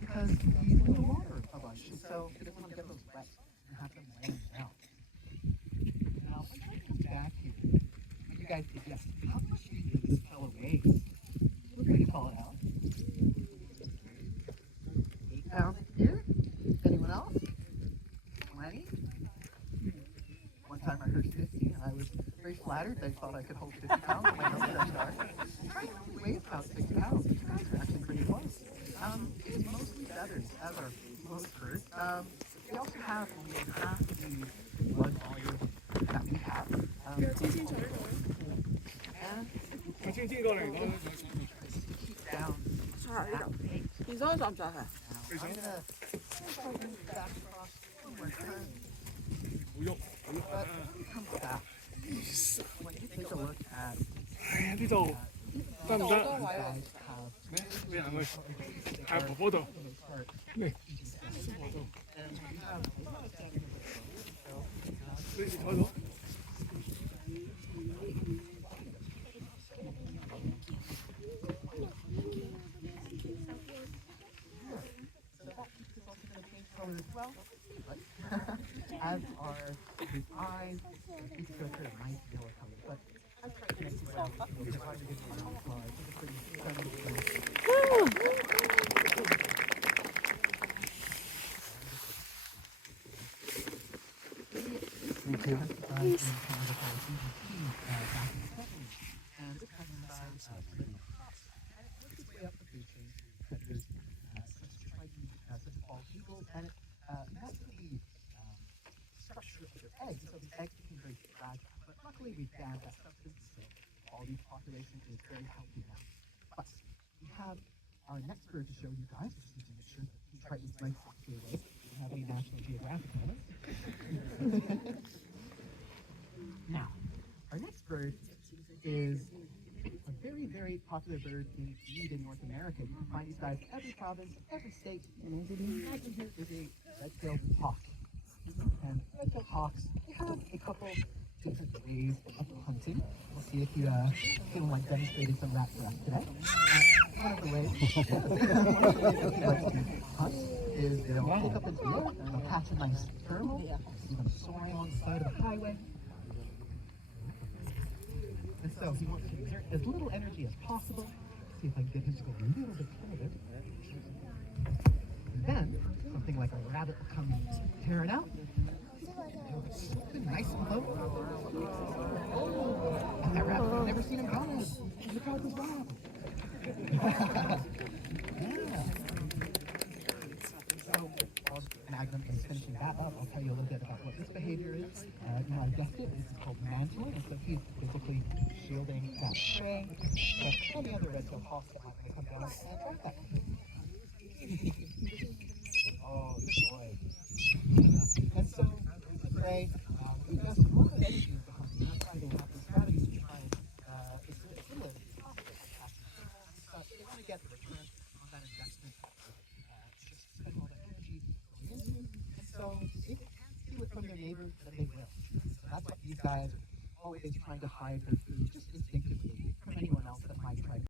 because he's in the water a bunch. So he doesn't want to get those wet and have them laying down. Now, when he comes back here, you guys could guess how much do you think this fellow weighs? We're going to call it out. 8 pounds here. Anyone else? 20? One time I heard 50, and I was very flattered. They thought I could hold 50 pounds on my nose that start. He only weighs about 6 pounds. You guys are actually pretty close. He has mostly feathers, as are most birds. We also have only half the blood volume that we have. And keep down that pace. 이상해서 안 잘해. I'm going to move back across one more time. But when it comes back, when you take a look at呢度得唔得？ 係婆婆度。嚟，你坐到。As are his eyes, his filter might be yellow color, but I try to mix it around. It's hard to get the yellow color. It's pretty stunning. Thank you. And this kind of size and it works its way up the food chain. There's such trident, such bald eagles, and that's the structure of their eggs, so the eggs become very fragile. But luckily we banned that substance, so all the population is very healthy now. But we have our next bird to show you guys. Just need to make sure that he tries nice and clear away. We don't have any National Geographic moments. Now, our next bird is a very, very popular bird indeed in North America. You can find these guys in every province, every state. Imagine here is a red-tailed hawk. And red-tailed hawks, they have a couple different ways of hunting. We'll see if you feel like demonstrating some of that for us today. One of the ways that he likes to hunt is they'll pick up into the air and they'll catch a nice turtle. See them soaring along the side of the highway. And so he wants to exert as little energy as possible. See if I can get him to go a little bit further. And then something like a rabbit will come and tear it out. Nice and low. And that rabbit, I've never seen him go. Look how this rabbit. Yeah. So, while Magnum is finishing that up, I'll tell you a little bit about what this behavior is. You know, I guessed it. This is called mantling, and so he's basically shielding that prey. But any other red-tailed hawks that might come down and attack that. Oh boy. And so, the prey, we invest a lot of energy into hunting. That's why they have the strategies to try and assimilate the process. But they want to get the return on that investment. Just spend all that energy going into. And so, if they can't steal it from their neighbors, then they will. So that's what these guys are always trying to hide their food